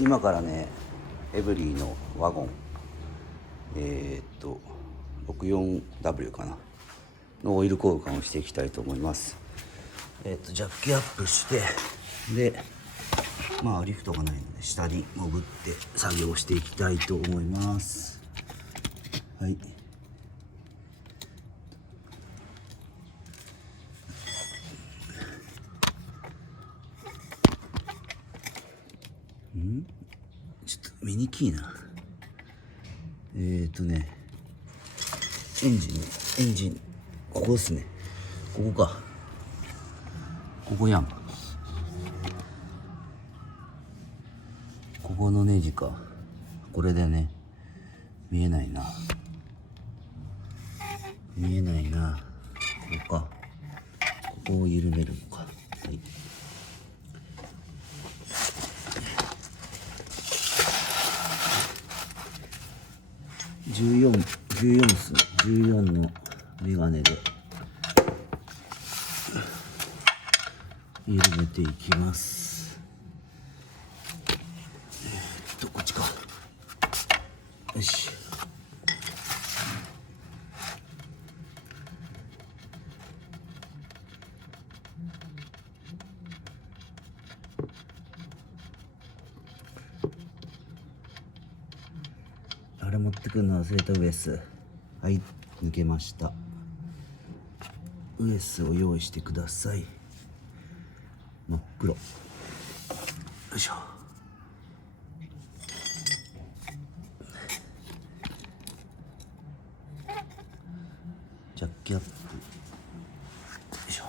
今からねエブリィのワゴン64W かなのオイル交換をしていきたいと思います。ジャッキアップしてでリフトがないので下に潜って作業していきたいと思います。はい。ちょっと見にきいな。エンジンここですね。ここか。ここやん。ここのネジか。これでね。見えないな。ここか。ここを緩めるのか。はい。14ですね。14のメガネで緩めていきます。こっちか。よし。あれ持ってくるの忘れた。ウエス。はい、抜けました。ウエスを用意してください。真っ黒。よいしょ。ジャッキアップ。よいしょ。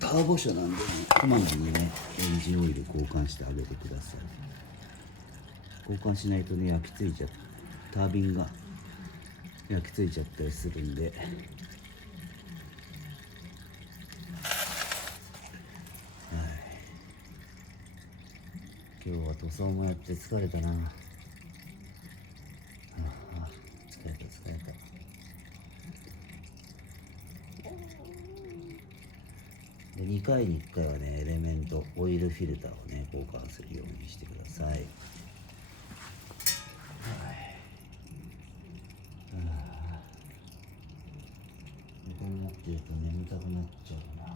ターボ車なんでね、こまめにね、エンジンオイル交換してあげてください。交換しないとね、焼き付いちゃって、タービンが焼き付いちゃったりするんで。今日は塗装もやって疲れたな。疲れた。で2回に1回はね、エレメントオイルフィルターをね交換するようにしてください。横になってると眠たくなっちゃうな。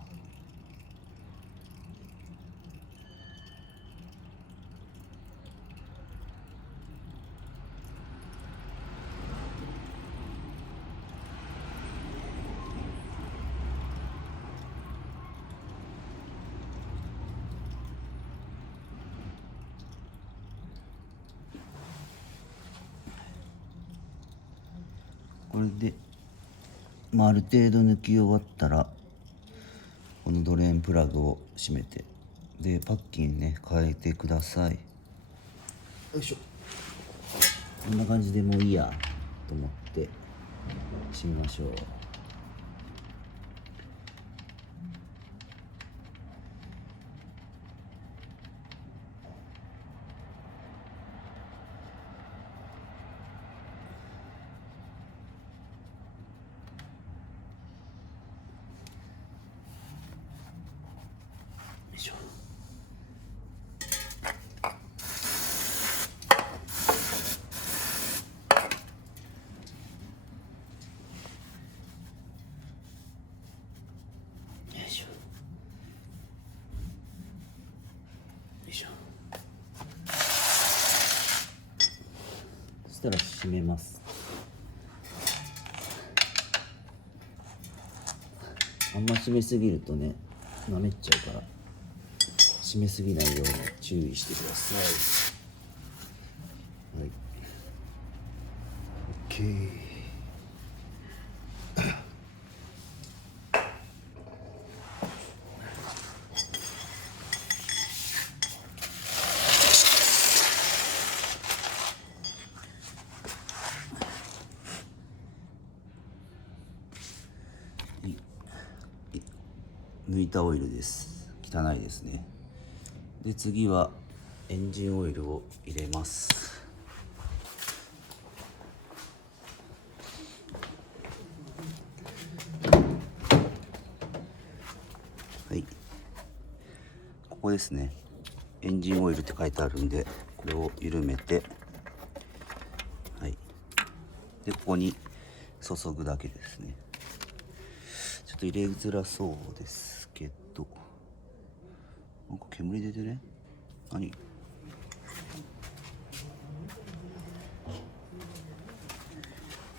これで、ある程度抜き終わったらこのドレーンプラグを閉めて、でパッキンね変えてください。よいしょ。こんな感じでもういいやと思って閉めましょう。したら閉めます。あんま閉めすぎるとねなめっちゃうから、閉めすぎないように注意してください。はい、 OK。 抜いたオイルです。汚いですね。で次はエンジンオイルを入れます。はい、ここですね。エンジンオイルって書いてあるんで、これを緩めて、はい、でここに注ぐだけですね。ちょっと入れづらそうですけど、なんか煙出てね。何？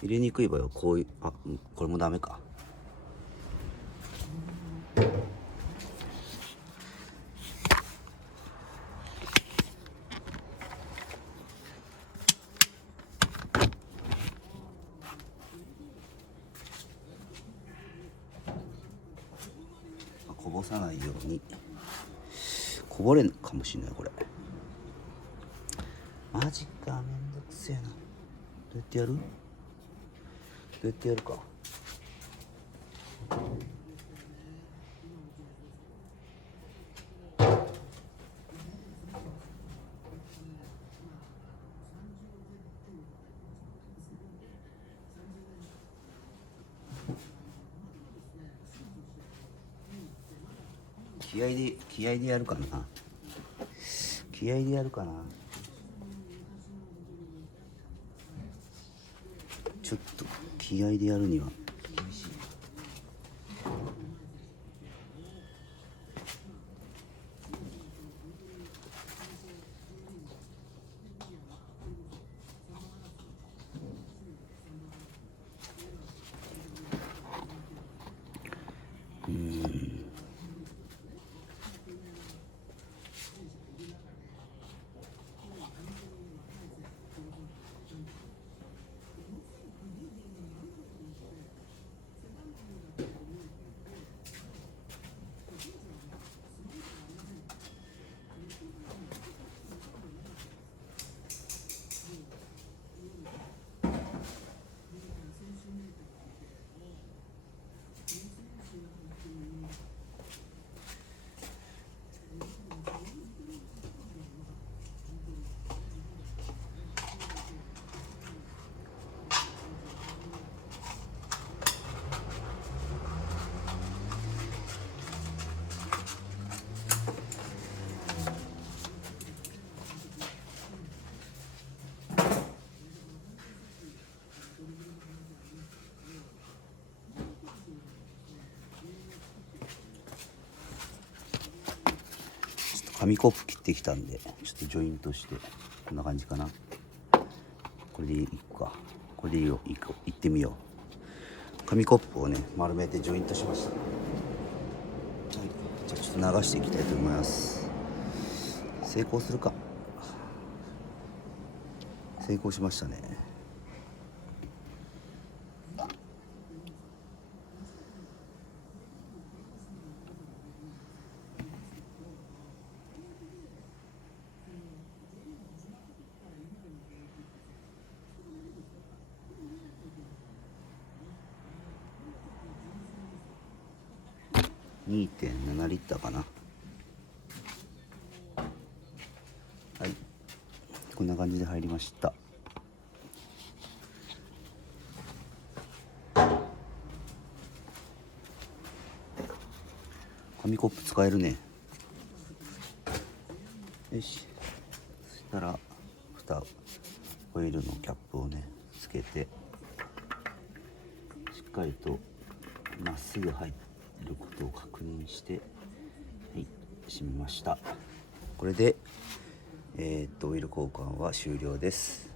入れにくい場合はこういう、あ、これもダメか。こぼさないように。こぼれんかもしれないこれ。マジか、めんどくせえな。どうやってやる？どうやってやるか。気合でやるかな。気合でやるかな。ちょっと気合でやるには厳しい。紙コップ切ってきたんで、ちょっとジョイントしてこんな感じかな。これでいくか。これでいいよ。いってみよう。紙コップをね丸めてジョイントしました。はい、じゃあちょっと流していきたいと思います。成功するか。成功しましたね。2.7 リッターかな。はい、こんな感じで入りました。紙コップ使えるね。よし、そしたら蓋、ホイールのキャップをねつけて、しっかりとまっすぐ入ることを確認して、はい、閉めました。これでオイル交換は終了です。